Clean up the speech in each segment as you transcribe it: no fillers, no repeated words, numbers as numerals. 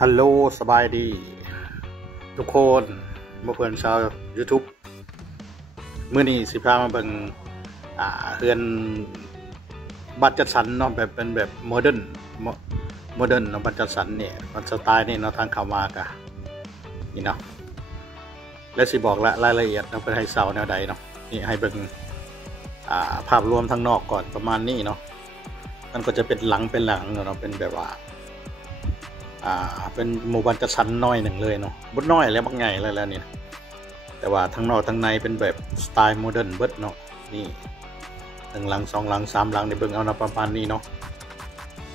ฮัลโหลสบายดีทุกคนเพื่อนชาว YouTube มื้อนี้สิพามาเบิ่งเฮือนบ้านจัดสรรเนาะแบบเป็นแบบโมเดิร์นเนาะบ้านจัดสรรเนี่ยมันสไตล์นี่เนาะทางเข้ามากะนี่เนาะและสิบอกรายละเอียดเนาะเป็นให้เสาแนวใดเนาะนี่ให้เบิ่งภาพรวมทางนอกก่อนประมาณนี้เนาะมันก็จะเป็นหลังเนาะเป็นแบบว่าเป็นหมู่บ้านจัดสรรน้อยหนึ่งเลยเนาะบ่น้อยแล้วบักใหญ่แล้วนี่แต่ว่าทั้งนอกทั้งในเป็นแบบสไตล์โมเดิร์นเบิดเนาะนี่1 หลัง 2 หลัง 3 หลังในเบิ่งเอาเนาะประมาณนี้เนาะ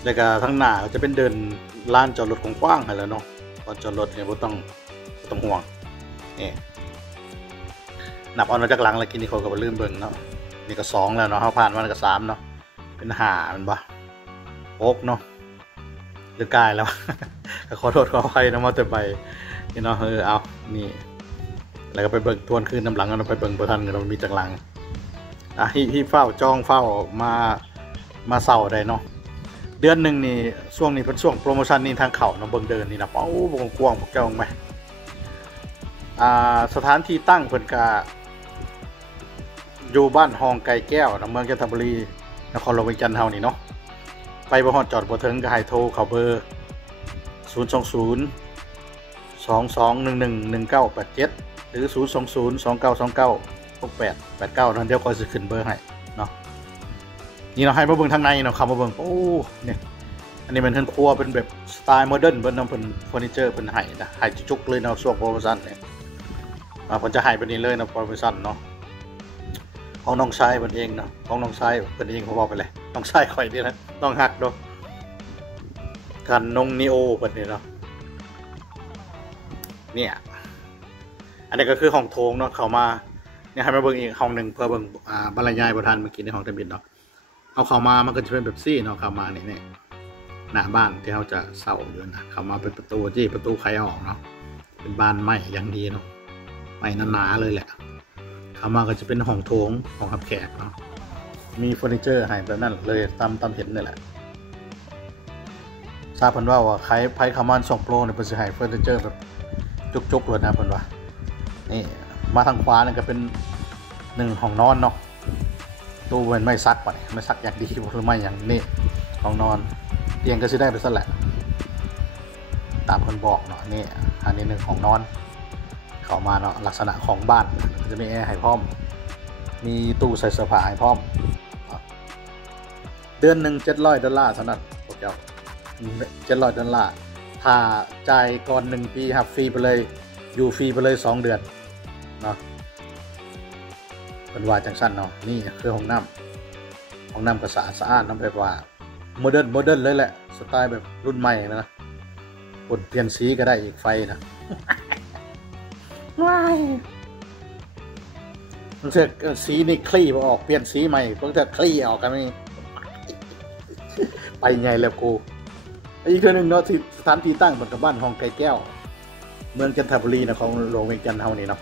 แล้วก็ทั้งหน้าก็จะเป็นเดินลานจอดรถกว้างๆให้แล้วเนาะตอนจอดรถเนี่ยบ่ต้องห่วงนี่นับเอาจากหลังแล้วกินนี่เขาก็บ่ลืมเบิ่งเนาะนี่ก็2แล้วเนาะเฮาผ่านมาแล้วก็3เนาะเป็น5มันบ่6เนาะหรือกายแล้วขอโทษขออภัยนะมาแต่ไปนี่เนาะเอานี่แล้วก็ไปเบิ่งทวนคืนน้ำหลังเราไปเบิ่งประทันกันเรามีจักหลังที่เฝ้าจองเฝ้ามาเสาได้เนาะเดือนหนึ่งนี่ช่วงนี้เป็นช่วงโปรโมชั่นนี่ทางเขาเนาะเบิ่งเดินนี่นะโอ้บ่กว้างพวกเจ้าไหมสถานที่ตั้งเพิ่นกะอยู่บ้านฮองไก่แก้วนะเมืองจันทบุรีนครหลวงเวียงจันทร์เฮานี่เนาะไปบ่ฮอดจอดบ่ถึงก็ให้โทรเข้าเบอร์020 2211 1987หรือ020 2929 6889นั่นเดี๋ยวก็สิขึ้นเบอร์ให้เนาะนี่เราให้มาเบิ่งทางในเนาะครับมาเบิ่งโอ้นี่อันนี้เป็นเรือนครัวเป็นแบบสไตล์โมเดิร์นเพิ่นนำเพิ่นเฟอร์นิเจอร์เพิ่นให้นะให้จุกๆเลยเนาะช่วงโปรโมชั่นเนี่ยเพิ่นจะให้แบบนี้เลยนะโปรโมชั่นเนาะของน้องชายเพิ่นเองเนาะของน้องชายเพิ่นเองเขาบอกไปเลยน้องชายข่อยนี่แหละต้องฮักเนาะกันนงนิโอเพิ่นนี่เนาะเนี่ยอันนี้ก็คือห้องโถงเนาะเข้ามาเนี่ยให้มาเบิ่งอีกห้องนึงเพื่อเบิ่งบรรยายบ่ทันเมื่อกี้ในห้องทะเบียนเนาะเอาเข้ามามันก็จะเป็นแบบซี่เนาะเข้ามานี่หน้าบ้านที่เฮาจะเซาอยู่นะเข้ามาเป็นประตูไขออกเนาะเป็นบ้านไม้อย่างดีเนาะไม้หนาๆเลยแหละเข้ามาก็จะเป็นห้องโถงของรับแขกเนาะมีเฟอร์นิเจอร์ให้แบบนั้นเลยตามเห็นนี่แหละทราบเพิ่นว่าใครไผเข้ามาส่งโปรเนี่ยเพิ่นสิให้เฟอร์นิเจอร์แบบจุกๆเลยนะเพิ่นว่านี่มาทางขวานี่ก็เป็น1ห้องนอนเนาะตู้เป็นไม้ซักป่ะไม่ซักอย่างดีหรือไม่อย่างนี้ห้องนอนเตียงก็สิได้ไปซะแหละตามเพิ่นบอกเนาะนี่อันนี้1ห้องนอนเข้ามาเนาะลักษณะของบ้านจะมีแอร์ให้พร้อมมีตู้ใส่เสื้อผ้าให้พร้อมเดือนหนึ่ง$700เท่านั้นพวกเจ้า$700ถ้าจ่ายก่อน1 ปีครับฟรีไปเลยอยู่ฟรีไปเลย2 เดือนเนาะเป็นว่าจังสั้นเนาะนี่คือห้องน้ำก็สะอาดน้ำแบบว่าโมเดิร์นเลยแหละสไตล์แบบรุ่นใหม่นะกดเปลี่ยนสีก็ได้อีกไฟนะว้ายบางทีสีนี่คลี่ออกเปลี่ยนสีใหม่บางทีคลี่ออกกันนี่ไปไงแล้วกูอีกทีนึงเนาะที่สถานที่ตั้งบนกับบ้านฮองไก่แก้วเมืองจันทบุรีนะของหลวงเวียงจันทร์เฮานี่เนาะ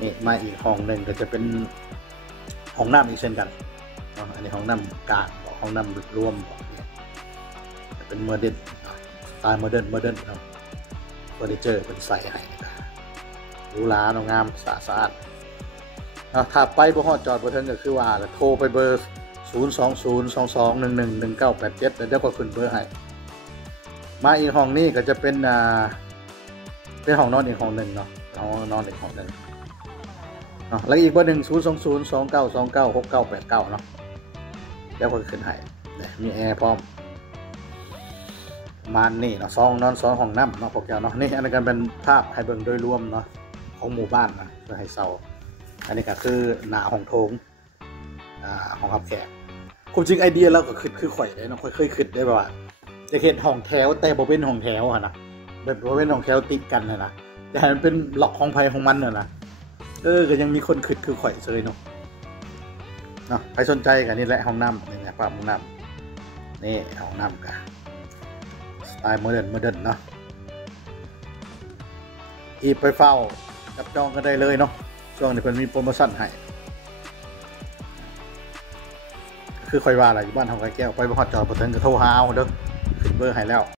นี่มาอีกห้องหนึ่งก็จะเป็นห้องน้ำอีกเช่นกันอันนี้ห้องน้ำกลางห้องน้ำรวมเป็นโมเดิร์นสไตล์โมเดิร์นครับเฟอร์นิเจอร์เป็นใส่ให้หรูหราเนาะงามสะอาดถ้าไปบ่ฮอดจอดบ่ถึงก็คือว่าโทรไปเบอร์020 2211 1987แล้วเดี๋ยวก็ขึ้นเบอร์ให้มาอีกห้องนี้ก็จะเป็นห้องนอนอีกห้องหนึ่งเนาะห้องนอนอีกห้องหนึ่งแล้วอีกเบอร์หนึ่ง020 2929 6989เนาะแล้วก็ขึ้นให้มีแอร์พร้อมมานี่เนาะ2 นอน2ห้องน้ำเนาะพวกเจ้าเนาะนี่อันนี้ก็เป็นภาพให้เบิ่งโดยรวมเนาะของหมู่บ้านนะเพื่อให้เซาอันนี้ก็คือหน้าห้องโถงห้องรับแขกความจริงไอเดียเราก็คือข่อยได้เนาะเคยคิดได้ว่าจะเห็นห้องแถวแต่บ่เป็นห้องแถวนะแบบบ่เป็นห้องแถวติดกันนะแต่มันเป็นล็อกของไผของมันนะก็ยังมีคนคิดคือข่อยเซยเนาะใครสนใจกันนี่แหละห้องน้ำนี่นะห้องน้ำนี่ห้องน้ำกันสไตล์โมเดิร์นเนาะอีไปเฝ้าจับจองกันได้เลยเนาะช่วงนี้เพิ่นมีโปรโมชั่นให้ คือคอยว่าอะไรอยู่บ้านห้องไก่แก้วไปบ่ฮอดจอดบ่ถึงก็โทรหาเอาเด้อขึ้นเบอร์ให้แล้ว